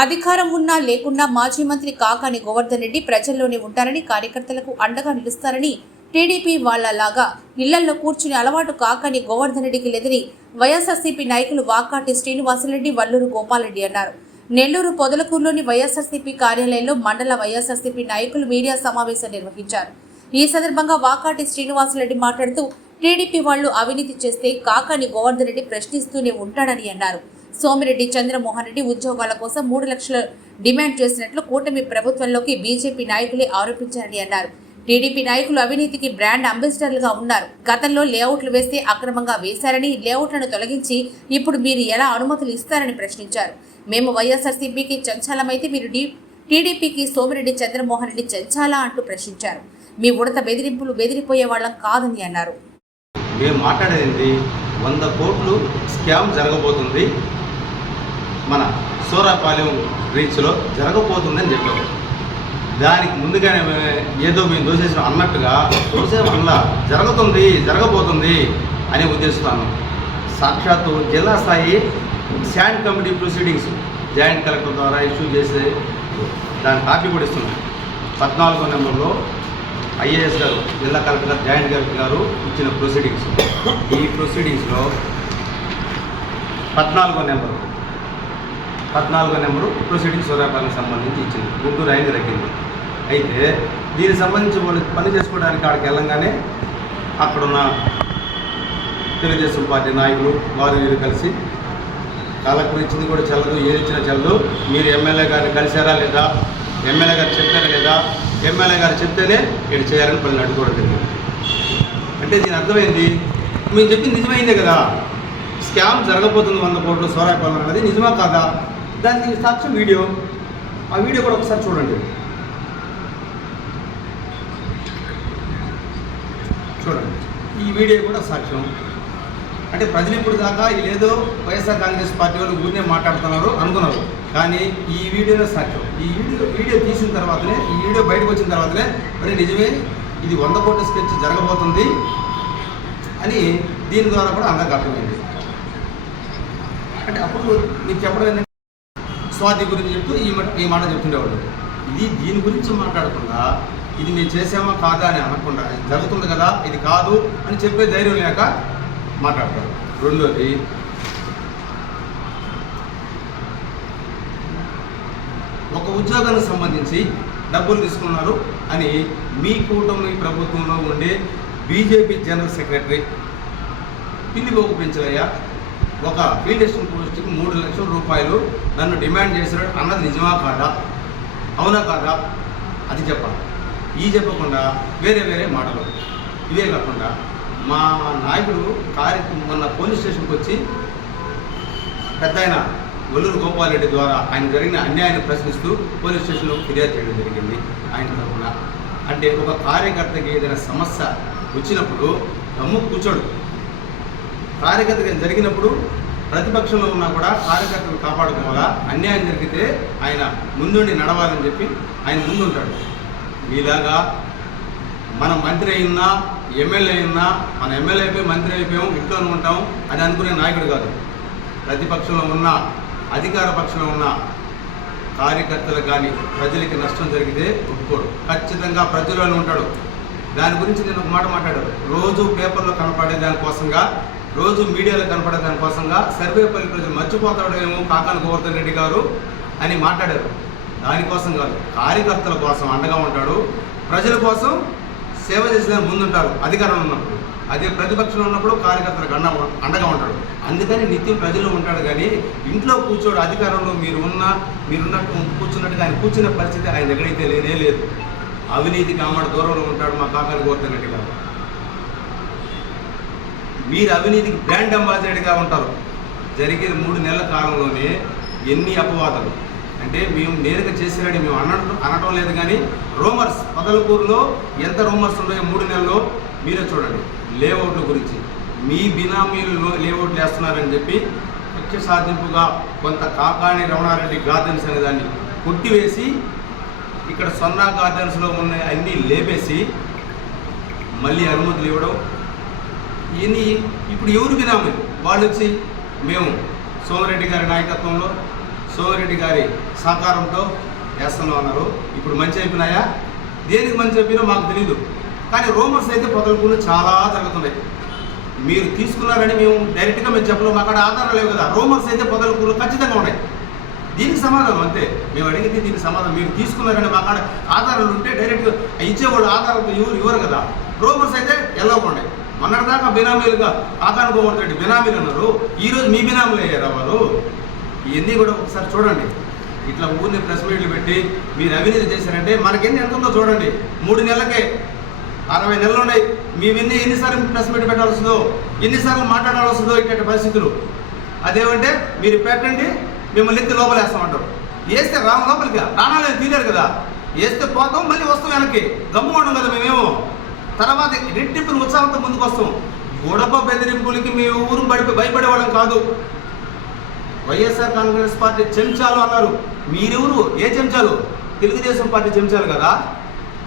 అధికారం ఉన్నా లేకున్నా మాజీ మంత్రి కాకాని గోవర్ధన్ రెడ్డి ప్రజల్లోనే ఉంటారని కార్యకర్తలకు అండగా నిలుస్తారని టీడీపీ వాళ్ళలాగా ఇళ్ళలో కూర్చుని అలవాటు కాకాని గోవర్ధన్ రెడ్డికి లేదని వైఎస్ఆర్సీపీ నాయకులు వాకాటి శ్రీనివాసరెడ్డి వల్లూరు గోపాలరెడ్డి అన్నారు. నెల్లూరు పొదలకూరులోని వైఎస్ఆర్సీపీ కార్యాలయంలో మండల వైఎస్ఆర్సీపీ నాయకులు మీడియా సమావేశం నిర్వహించారు. ఈ సందర్భంగా వాకాటి శ్రీనివాసరెడ్డి మాట్లాడుతూ టీడీపీ వాళ్ళు అవినీతి చేస్తే కాకాని గోవర్ధన్ రెడ్డి ప్రశ్నిస్తూనే ఉంటాడని అన్నారు. సోమిరెడ్డి చంద్రమోహన్ రెడ్డి ఉద్యోగాల కోసం మూడు లక్షల డిమాండ్ చేసినట్లు కూటమి ప్రభుత్వంలోకి బీజేపీ నాయకులే ఆరోపించారని అన్నారు. టీడీపీ నాయకులు అవినీతికి బ్రాండ్ అంబాసిడర్లుగా ఉన్నారు. గతంలో లేఅవుట్లు వేస్తే అక్రమంగా వేశారని లేఅవుట్లను తొలగించి ఇప్పుడు మీరు ఎలా అనుమతులు ఇస్తారని ప్రశ్నించారు. మేము వైఎస్ఆర్సీపీకి చంచాలమైతే మీరు డి టీడీపీకి సోమిరెడ్డి చంద్రమోహన్ రెడ్డి చంచాలా అంటూ ప్రశ్నించారు. మీ ఉడత బెదిరింపులు బెదిరిపోయే వాళ్ళం కాదని అన్నారు. మేము మాట్లాడేది వంద కోట్లు స్కామ్ జరగబోతుంది. మన సూరాపాలెం రీచ్లో జరగబోతుందని చెప్పాము దానికి ముందుగానే ఏదో మేము దోసేసిన అన్నట్టుగా దోసే వల్ల జరుగుతుంది జరగబోతుంది అనే ఉద్దేశిస్తాను సాక్షాత్తు జిల్లా స్థాయి sand committee proceedings joint collector ద్వారా ఇష్యూ చేసే దాని కాపీ కూడా ఇస్తున్నాం. పద్నాలుగో నెంబర్లో ఐఏఎస్ గారు జిల్లా కలెక్టర్ గారు జాయింట్ కలెక్టర్ గారు ఇచ్చిన ప్రొసీడింగ్స్. ఈ ప్రొసీడింగ్స్లో పద్నాలుగో నెంబర్ పద్నాలుగో నెంబరు ప్రొసీడింగ్ సూర్యాపాలకు సంబంధించి ఇచ్చింది. గుంటూరు ఆయన దక్కింది అయితే దీనికి సంబంధించి వాళ్ళు పని చేసుకోవడానికి అక్కడికి వెళ్ళంగానే అక్కడున్న తెలుగుదేశం పార్టీ నాయకులు వారు వీరు కలిసి కళకు ఇచ్చింది కూడా చెల్లదు ఏది ఇచ్చినా చెల్లదు. మీరు ఎమ్మెల్యే గారిని కలిశారా లేదా? ఎమ్మెల్యే గారు చెప్పారా లేదా? ఎమ్మెల్యే గారు చెప్తేనే ఇక్కడ చేయాలని పనులు అడ్డుకోవడం జరిగింది. అంటే దీని అర్థమైంది మేము చెప్పింది నిజమైందే కదా. స్కామ్ జరగబోతుంది వంద కోట్లు సోరాపాలెం అనేది నిజమా కాదా? దానికి సాక్ష్యం వీడియో. ఆ వీడియో కూడా ఒకసారి చూడండి. చూడండి. ఈ వీడియో కూడా సాక్ష్యం. అంటే ప్రజలు ఇప్పుడు దాకా లేదో వైఎస్ఆర్ కాంగ్రెస్ పార్టీ వాళ్ళు ఊరినే మాట్లాడుతున్నారు అనుకున్నారు. కానీ ఈ వీడియోలో సాక్ష్యం. ఈ వీడియో వీడియో తీసిన తర్వాతనే ఈ వీడియో బయటకు వచ్చిన తర్వాతనే మరి నిజమే ఇది వంద కోట్ల స్కెచ్ జరగబోతుంది అని దీని ద్వారా కూడా అందరికి అర్థమైంది. అంటే అప్పుడు మీకు చెప్పడం స్వాతి గురించి చెప్తూ ఈ మాట ఈ మాట చెప్తుండేవాడు. ఇది దీని గురించి మాట్లాడకుండా ఇది మేము చేసామా కాదా అని అనకుండా ఇది జరుగుతుంది కదా ఇది కాదు అని చెప్పే ధైర్యం లేక మాట్లాడతారు రెండోది ఒక ఉద్యోగానికి సంబంధించి డబ్బులు తీసుకున్నారు అని మీ కూటమి ప్రభుత్వంలో ఉండే BJP general secretary Pillipogu Penchalaiah ఒక ఫీల్డ్ అసిస్టెంట్ పోస్ట్కి మూడు లక్షల రూపాయలు నన్ను డిమాండ్ చేశాడు అన్నది నిజమా కాదా? అవునా కాదా? అది చెప్పాలి. ఈ చెప్పకుండా వేరే వేరే మాటలు. ఇవే కాకుండా మా నాయకుడు కార్య మొన్న పోలీస్ స్టేషన్కి వచ్చి పెద్ద ఆయన ఒల్లూరు గోపాలరెడ్డి ద్వారా ఆయన జరిగిన అన్యాయాన్ని ప్రశ్నిస్తూ పోలీస్ స్టేషన్లో ఫిర్యాదు చేయడం జరిగింది. ఆయన తరఫున అంటే ఒక కార్యకర్తకి ఏదైనా సమస్య వచ్చినప్పుడు దమ్ము కూర్చోడు. కార్యకర్తకి జరిగినప్పుడు ప్రతిపక్షంలో ఉన్నా కూడా కార్యకర్తలు కాపాడుకోవాలా? అన్యాయం జరిగితే ఆయన ముందుండి నడవాలని చెప్పి ఆయన ముందుంటాడు. మీలాగా మన మంత్రి అయినా ఎమ్మెల్యే అయినా మన ఎమ్మెల్యే అయిపోయి మంత్రి అయిపోయాం ఇంట్లోనే ఉంటాం అని అనుకునే నాయకుడు కాదు. ప్రతిపక్షంలో ఉన్న అధికార పక్షంలో ఉన్న కార్యకర్తలు కానీ ప్రజలకి నష్టం జరిగితే ఒప్పుకోడు. ఖచ్చితంగా ప్రజల్లోనే ఉంటాడు. దాని గురించి నేను ఒక మాట మాట్లాడాను. రోజు పేపర్లో కనపడే దానికోసంగా రోజు మీడియాలో కనపడే దానికోసంగా సర్వేపల్లి ప్రజలు మర్చిపోతాడేమో కాకాని గోవర్ధన్ రెడ్డి గారు అని మాట్లాడారు. దానికోసం కాదు కార్యకర్తల కోసం అండగా ఉంటాడు. ప్రజల కోసం సేవ చేసేదానికి ముందుంటారు అధికారంలో ఉన్నప్పుడు. అదే ప్రతిపక్షంలో ఉన్నప్పుడు కార్యకర్తలకు అండ అండగా ఉంటాడు. అందుకని నిత్యం ప్రజలు ఉంటాడు కానీ ఇంట్లో కూర్చోడు అధికారంలో మీరు ఉన్న మీరున్న కూర్చున్నట్టుగా ఆయన కూర్చున్న పరిస్థితి ఆయన ఎక్కడైతే లేనే లేదు. అవినీతి కామడ దూరంలో ఉంటాడు మా కాకాని గోవర్ధన్ రెడ్డి గారు. మీరు అవినీతికి బ్రాండ్ అంబాసిడర్గా ఉంటారు. జరిగిన మూడు నెలల కాలంలోనే ఎన్ని అపవాదాలు? అంటే మేము నేరుగా చేసినట్టు మేము అనడం అనడం లేదు కానీ రూమర్స్ పదలపూర్లో ఎంత రూమర్స్ ఉన్నాయో మూడు నెలల్లో మీరే చూడండి. లేఅవుట్ల గురించి. మీ బినామీలు లేఅవుట్లు వేస్తున్నారని చెప్పి ముఖ్య సాధింపుగా కొంత కాకాణి రమణారెడ్డి గార్డెన్స్ అనే దాన్ని కొట్టివేసి ఇక్కడ సొన్నా గార్డెన్స్లో ఉన్న అన్నీ లేపేసి మళ్ళీ అనుమతులు ఇవ్వడం ఇని ఇప్పుడు ఎవరు బినామీ వాళ్ళు వచ్చి మేము సోమరెడ్డి గారి నాయకత్వంలో సోమరెడ్డి గారి సహకారంతో వేస్తున్నాం అన్నారు. ఇప్పుడు మంచి అయిపోయినాయా? దేనికి మంచి అయిపోయినా మాకు తెలియదు కానీ రూమర్స్ అయితే పొదలకూలు చాలా జరుగుతున్నాయి. మీరు తీసుకున్నారని మేము డైరెక్ట్గా మేము చెప్పలేము మాకు అక్కడ ఆధారాలు లేవు కదా. రూమర్స్ అయితే పొదలకూలు ఖచ్చితంగా ఉన్నాయి. దీనికి సమాధానం అంతే. మేము అడిగితే దీనికి సమాధానం. మీరు తీసుకున్నారని మా కాడ ఆధారాలు ఉంటే డైరెక్ట్ ఇచ్చేవాళ్ళు ఆధారాలతో ఎవరు ఇవ్వరు కదా. రూమర్స్ అయితే ఎల్లకుండా మొన్నటిదాకా బినామీలుగా ఆకాన్ గోవర్ధన్ రెడ్డి బినామీలు అన్నారు ఈరోజు మీ బినామీలు అయ్యారా వారు? ఇవన్నీ కూడా ఒకసారి చూడండి. ఇట్లా ఊరిని ప్రెస్ మీట్లు పెట్టి మీరు అవినీతి చేశారంటే మనకెన్ని ఎంత ఉందో చూడండి. మూడు నెలలకే అరవై నెలలు ఉన్నాయి. మేమిన్ని ఎన్నిసార్లు ప్రెస్ మీట్ పెట్టాల్సిందో ఎన్నిసార్లు మాట్లాడాల్సిందో ఇట్లాంటి పరిస్థితులు. అదేమంటే మీరు పెట్టండి మిమ్మల్ని ఎత్తి లోపలేస్తామంటారు. వేస్తే రాము లోపలికి ప్రాణాలు ఏం తీరారు కదా. వేస్తే పోతాం మళ్ళీ వస్తాం వెనక్కి. గమ్ముకోవడం కదా మేమేమో. తర్వాత రెట్టింపుని ఉత్సాహంతో ముందుకు వస్తాం. గొడప బెదిరింపులకి మీ ఊరు బడిపి భయపడేవాళ్ళం కాదు. వైఎస్ఆర్ కాంగ్రెస్ పార్టీ చెంచాలు అన్నారు. మీరెవరు? ఏ చెంచాలు? తెలుగుదేశం పార్టీ చెంచాలు కదా?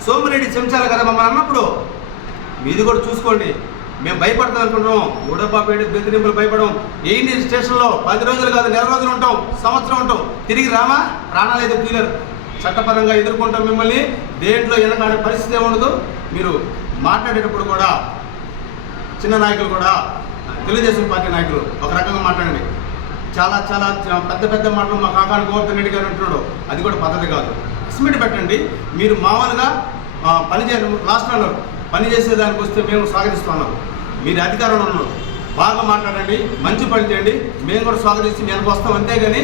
సోమిరెడ్డి చెంచాలు కదా మమ్మల్ని అన్నప్పుడు? మీది కూడా చూసుకోండి. మేము భయపడతాం అనుకుంటున్నాం. గూడపాపేట బెదిరింపులు భయపడం. ఏంటి స్టేషన్లో పది రోజులు కాదు నెల రోజులు ఉంటాం. సంవత్సరం ఉంటాం. తిరిగి రామా ప్రాణాలు అయితే తీయలేరు. చట్టపరంగా ఎదుర్కొంటాం మిమ్మల్ని. దేంట్లో వెనకాడే పరిస్థితి ఏమి ఉండదు మీరు మాట్లాడేటప్పుడు కూడా చిన్న నాయకులు కూడా తెలుగుదేశం పార్టీ నాయకులు ఒక రకంగా మాట్లాడండి. చాలా చాలా పెద్ద పెద్ద మాటలు మా కాకాని గోవర్ధన్ రెడ్డి గారు అంటున్నాడు. అది కూడా పద్ధతి కాదు. ఎస్మిట్ పెట్టండి. మీరు మామూలుగా ఆ, పని చే రాష్ట్రాల్లో వస్తే మేము స్వాగతిస్తున్నాము మీరు అధికారంలో ఉన్నారు. బాగా మాట్లాడండి. మంచి పని చేయండి. మేము కూడా స్వాగతిస్తే నేను వస్తాం. అంతేగాని